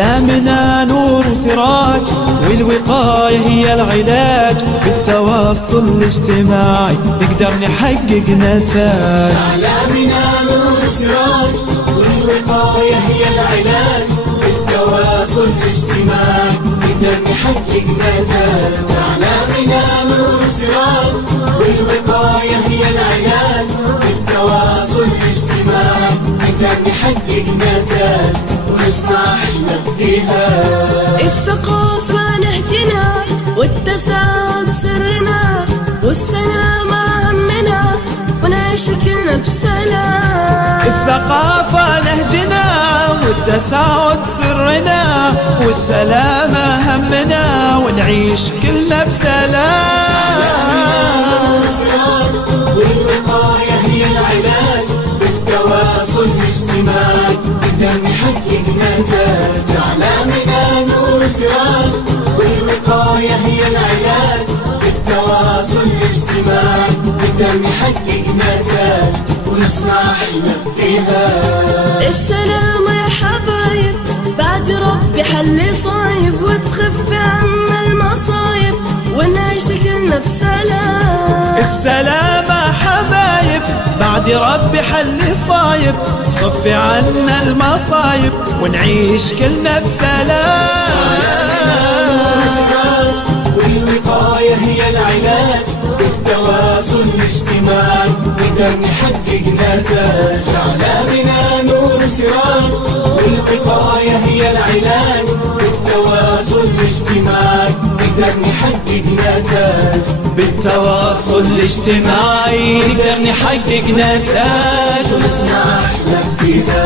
أعلامنا نور وسراج، والوقاية هي العلاج، بالتواصل الاجتماعي نقدر نحقق نتاج. أعلامنا نور وسراج، والوقاية هي العلاج، بالتواصل الاجتماعي نقدر نحقق نتاج. أعلامنا نور وسراج، والوقاية هي العلاج، بالتواصل الاجتماعي نقدر نحقق نتاج ونصنع حلم ابتهاج. الثقافة نهجنا والتسامح سرنا، والسلام همنا ونعيش كلنا بسلام. الثقافة نهجنا والتساعد سرنا، والسلامة همنا ونعيش كلنا بسلام. والوقاية هي العلاج، بالتواصل الاجتماعي نقدر نحقق نتاج. أعلامنا نور وسراج، والوقاية هي العلاج، بالتواصل الاجتماعي نقدر نحقق نتاج ونصنع حلم ابتهاج. السلام يا حبايب بعد ربي حل صايب، وتخف عنا المصايب ونعيش كلنا بسلام. السلامة حبايب بعد ربي حل صايب، تخفي عنا المصايب ونعيش كلنا بسلام. والوقاية هي العلاج، بالتواصل الاجتماعي نقدر نحقق نتاج. أعلامنا نور وسراج، والوقاية هي العلاج، بالتواصل الاجتماعي نقدر نحقق نتاج. بالتواصل الاجتماعي نقدر نحقق نتاج ونصنع أحلى ابتهاج.